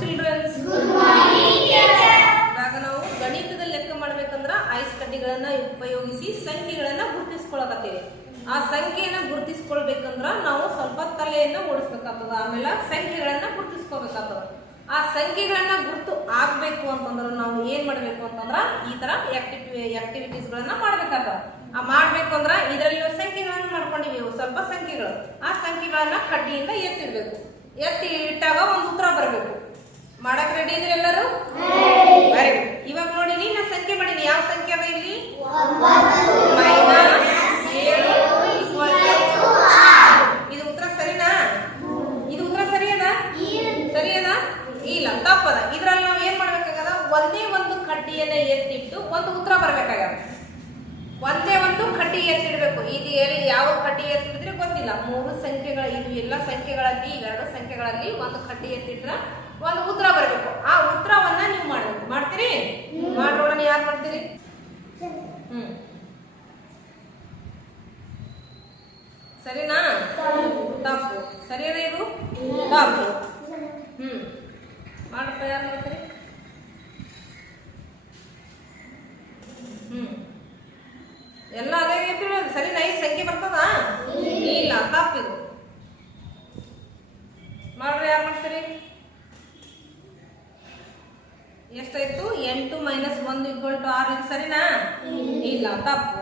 Children's ಇವಾಗ ನಾವು ಗಣಿತದ ಲೆಕ್ಕ ಮಾಡ್ಬೇಕಂದ್ರ ಐಸ್ ಕಡ್ಡಿಗಳನ್ನ ಉಪಯೋಗಿಸಿ ಸಂಖ್ಯೆಗಳನ್ನ ಗುರುತಿಸ್ಕೊಳಕತ್ತೀವಿ. ಆ ಸಂಖ್ಯೆಯನ್ನ ಗುರುತಿಸ್ಕೊಳ್ಬೇಕಂದ್ರ ನಾವು ಸ್ವಲ್ಪ ತಲೆಯನ್ನ ಓಡಿಸ್ಬೇಕಾಗ್ತದ, ಆಮೇಲೆ ಸಂಖ್ಯೆಗಳನ್ನ ಗುರುತಿಸ್ಕೋಬೇಕಾಗ್ತದ. ಆ ಸಂಖ್ಯೆಗಳನ್ನ ಗುರುತು ಆಗ್ಬೇಕು ಅಂತಂದ್ರ ನಾವು ಏನ್ ಮಾಡ್ಬೇಕು ಅಂತಂದ್ರ ಈ ತರ ಆಕ್ಟಿವಿ ಆಕ್ಟಿವಿಟೀಸ್ ಗಳನ್ನ ಮಾಡ್ಬೇಕಾಗ್ತದ. ಆ ಮಾಡ್ಬೇಕು ಅಂದ್ರ ಇದರಲ್ಲಿ ಸಂಖ್ಯೆಗಳನ್ನ ಮಾಡ್ಕೊಂಡಿವಿ ಸ್ವಲ್ಪ ಸಂಖ್ಯೆಗಳು. ಆ ಸಂಖ್ಯೆಗಳನ್ನ ಕಡ್ಡಿಯಿಂದ ಎತ್ತಿಡ್ಬೇಕು. ಎತ್ತಿ ಇಟ್ಟಾಗ ಒಂದು ಉತ್ತರ ಬರಬೇಕು. ಮಾಡಕ್ ರೆಡಿ ಇದ್ರೆ ಎಲ್ಲರೂ? ವೆರಿ ಇವಾಗ ನೋಡಿ ನೀ ನಾ ಸಂಖ್ಯೆ ಮಾಡೀನಿ. ಯಾವ ಸಂಖ್ಯೆ ಅದ ಇಲ್ಲಿ. ಇದು ಉತ್ತರ ಸರಿನಾ? ಇದು ಉತ್ತರ ಸರಿ ಅದ ಸರಿ ಅದ ಇಲ್ಲ ತಪ್ಪದ. ಇದ್ರಲ್ಲಿ ನಾವು ಏನ್ ಮಾಡ್ಬೇಕಾಗದ? ಒಂದೇ ಒಂದು ಕಡ್ಡಿಯನ್ನ ಎತ್ತಿಟ್ಟು ಒಂದು ಉತ್ತರ ಬರ್ಬೇಕಾಗದ. ಒಂದೇ ಒಂದು ಕಡ್ಡಿ ಎತ್ತಿಡ್ಬೇಕು. ಇದು ಎಲ್ಲಿ ಯಾವ ಕಡ್ಡಿ ಎತ್ತಿಡಿದ್ರೆ ಗೊತ್ತಿಲ್ಲ. ಮೂರು ಸಂಖ್ಯೆಗಳ ಇದು ಎಲ್ಲ ಸಂಖ್ಯೆಗಳಲ್ಲಿ ಎರಡು ಸಂಖ್ಯೆಗಳಲ್ಲಿ ಒಂದು ಕಡ್ಡಿ ಎತ್ತಿಟ್ರ ಒಂದು ಉತ್ತರ ಬರಬೇಕು. ಆ ಉತ್ತರವನ್ನ ನೀವು ಮಾಡಬೇಕು. ಮಾಡ್ತೀರಿ? ಮಾಡೋಣ ಯಾರು ಮಾಡ್ತೀರಿ? ಹ್ಮ್. ಸರಿನಾ? ತಪ್ಪು. ಸರಿಯದ ಇದು? ತಪ್ಪು. ಹ್ಮ್. ಮಾಡಪ್ಪ ಯಾರು ಮಾಡ್ತೀರಿ? ಹ್ಮ್. ಎಲ್ಲ ಅದೇ ಹೇಳೋದು. ಸರಿ ನೈ ಸಂಖ್ಯೆ ಬರ್ತದ? ಇಲ್ಲ ತಪ್ಪಿದು. ಮಾಡ್ರಿ ಯಾರು ಮಾಡ್ತೀರಿ? ಎಷ್ಟಾಯ್ತು? ಎಂಟು ಮೈನಸ್ ಒಂದು ಈಕ್ವಲ್ ಟು ಆರು ಇದು ಸರಿನಾ? ಇಲ್ಲ, ತಪ್ಪು.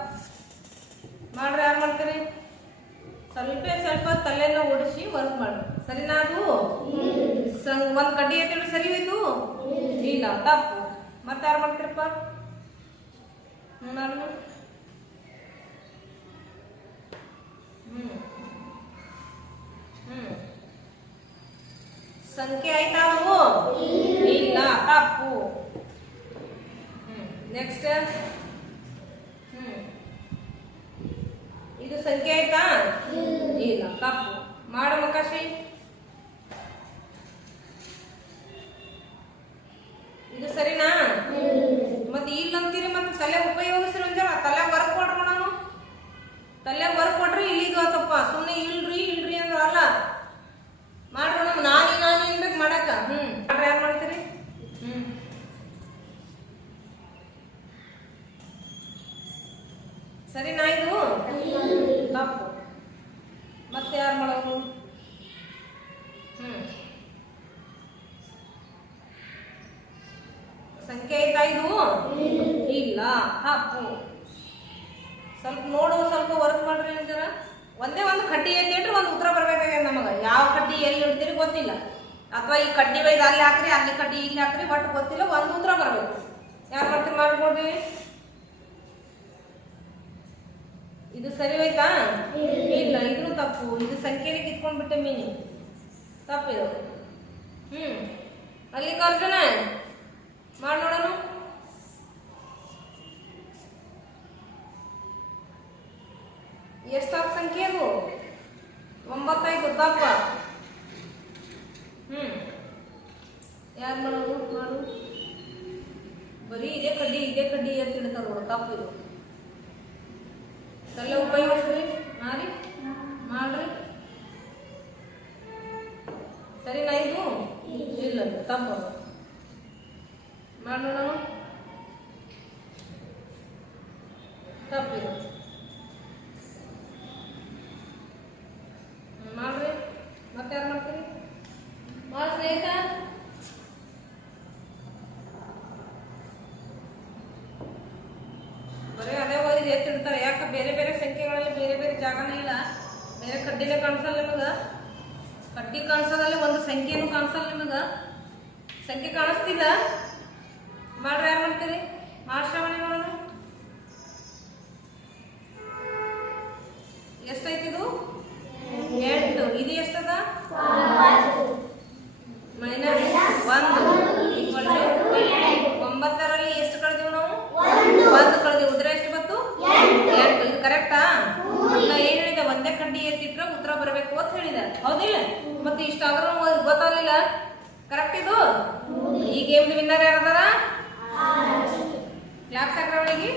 ಮಾಡ್ರಿ ಯಾರು ಮಾಡ್ತೀರಿ? ಸ್ವಲ್ಪ ಸ್ವಲ್ಪ ತಲೆನ ಓಡಿಸಿ ವರ್ಕ್ ಮಾಡ್ರಿ ಸರಿನಾ ಅದು? ಒಂದ್ ಕಡ್ಡಿ ಎತ್ತಿದ್ರೆ ಸರಿ ಹೋಯ್ತು? ಇಲ್ಲ, ತಪ್ಪು. ಮತ್ತೆ ಯಾರು ಮಾಡ್ತೀರಪ್ಪ ನಾನು ಸಂಖ್ಯೆ ಆಯ್ತಾ ಅವು ಇಲ್ಲ. ಹ್ಮ್. ನೆಕ್ಸ್ಟ್ ಇದು ಸಂಖ್ಯೆ ಆಯ್ತಾ? ಇಲ್ಲ. ತಪ್ಪು. ಮಾಡು ಇದು ಸರಿನಾ ಮತ್ತೆ ಇಲ್ಲ ಅಂತೀರಿ ಮತ್ತೆ ತಲೆ ಉಪಯೋಗಿಸ್ರಿ ಒಂಜಾರ ತಲೆ ವರ್ಕ್ ಕೊಡ್ರಿ ನಾನು ತಲೆ ವರ್ಕ್ ಕೊಡ್ರಿ ಇಲ್ಲಿದು ಆತಪ್ಪ ಸುಮ್ಮನೆ ಇಲ್ರಿ ಇಲ್ರಿ ಅಂದ್ರ ಅಲ್ಲ ಮಾಡ್ರಿ ನಮ್ ನಾನಿ ನಾನಿ ಅನ್ಬೇಕು ಮಾಡಕ ಹ್ಮ್ ಮಾಡ್ರಿ ಯಾರು ಮಾಡ್ತೀರಿ ಹ್ಮ್ ಸರಿನಾ ಇದು? ತಪ್ಪು. ಮತ್ತೆ ಯಾರು ಮಾಡೋದು? ಹ್ಮ್. ಸಂಖ್ಯೆ ಆಯ್ತಾ ಇದು? ಇಲ್ಲ. ತಪ್ಪು. ಸ್ವಲ್ಪ ನೋಡು, ಸ್ವಲ್ಪ ವರ್ಕ್ ಮಾಡ್ರಿ ಜರ ಒಂದೇ ಒಂದು ಕಡ್ಡಿ ಎತ್ತಿಟ್ರೆ ಒಂದು ಉತ್ತರ ಬರ್ಬೇಕಾಗ್ಯದ ನಮಗೆ. ಯಾವ ಕಡ್ಡಿ ಎಲ್ಲಿ ಇಡ್ತೀರಿ ಗೊತ್ತಿಲ್ಲ. ಅಥವಾ ಈ ಕಡ್ಡಿ ಬೈದು ಅಲ್ಲಿ ಹಾಕ್ರಿ, ಅಲ್ಲಿ ಕಡ್ಡಿ ಇಲ್ಲಿ ಹಾಕ್ರಿ ಒಟ್ಟು ಗೊತ್ತಿಲ್ಲ, ಒಂದು ಉತ್ತರ ಬರ್ಬೇಕು ಯಾರು ಮಾಡ್ತೀರಿ ಮಾಡ್ಕೊಡ್ರಿ ಇದು ಸರಿ ಹೋಯ್ತಾ? ಇಲ್ಲ. ಇದು ತಪ್ಪು. ಇದು ಸಂಖ್ಯೆಲಿ ಕಿತ್ಕೊಂಡ್ಬಿಟ್ಟೆ ಮೀನಿ. ಇದು. ಹ್ಮ್. ಅಲ್ಲಿ ಕಾರ್ಜನ ಮಾಡಿ ನೋಡೋಣ. ಎಷ್ಟಾದ ಸಂಖ್ಯೆ ಅದು? ಒಂಬತ್ತೈದು ತಪ್ಪ ಹ್ಮ್. ಯಾರು ಮಾಡೋದು? ಮಾಡು. ಬರೀ ಇದೇ ಕಡ್ಡಿ ಇದೇ ಕಡ್ಡಿ ಅಂತ ಹೇಳ್ತಾರ ನೋಡು ತಪ್ಪಿದು ತಲೆ ಉಪಯೋಗಿಸ್ರಿ ಮಾಡಿ? ಮಾಡ್ರಿ. ಸರಿ ಇದು ಇಲ್ಲ ತಪ್ಪ. ಮಾಡೋಣ ತಪ್ಪಿದು ಹ್ಮ್, ಮಾಡ್ರಿ. ಮತ್ತೆ ಯಾರು ಮಾಡ್ತೀರಿ? ಮಾಡ್ ಸ್ನೇಹಿತ ಬರೀ ಅದೇ ಓದಿ ಎತ್ತಿಡ್ತಾರೆ ಯಾಕೆ ಬೇರೆ ಬೇರೆ ಸಂಖ್ಯೆಗಳಲ್ಲಿ ಬೇರೆ ಬೇರೆ ಜಾಗನೇ ಇಲ್ಲ. ಬೇರೆ ಕಡ್ಡಿನೇ ಕಾಣಿಸಲ್ಲ ನಿಮಗ. ಕಡ್ಡಿ ಕಾಣಿಸೋದಲ್ಲಿ ಒಂದು ಸಂಖ್ಯೆನೂ ಕಾಣಿಸಲ್ಲ ನಿಮಗ. ಸಂಖ್ಯೆ ಕಾಣಿಸ್ತಿಲ್ಲ. ಮಾಡ್ರಿ ಯಾರು ಮಾಡ್ತೀರಿ? ಮಾಡ್ಶ್ರವಣೆ ಮಾಡೋಣ ಎಷ್ಟೈತಿದು ಎಂಟು. ಇದು ಎಷ್ಟದ? ಮೈನಸ್ ಒಂದು equal to ಒಂಬತ್ತರಲ್ಲಿ ಎಷ್ಟು ಕಳೆದೀವಿ ನಾವು ಒಂದು ಕಳೆದೀವಿ ಉತ್ತರ ಎಷ್ಟು ಬಂತು ಎಂಟು ಇದು ಕರೆಕ್ಟಾ ನಾ ಏನ್ ಹೇಳಿದೆ ಒಂದೇ ಕಡ್ಡಿ ಎತ್ತಿಟ್ರೆ ಉತ್ತರ ಬರಬೇಕು ಅಂತ ಹೇಳಿದೆ ಹೌದಿಲ್ಲ ಇಷ್ಟಾದ್ರೂ ಗೊತ್ತಾಗಲಿಲ್ಲ. ಕರೆಕ್ಟ್ ಇದು? ಈ ಗೇಮ್ ವಿನ್ನರ್ ಯಾರದಾರ ಕ್ಲಾಪ್ಸ್ ಹಾಕ್ರ ಅವಳಿಗೆ?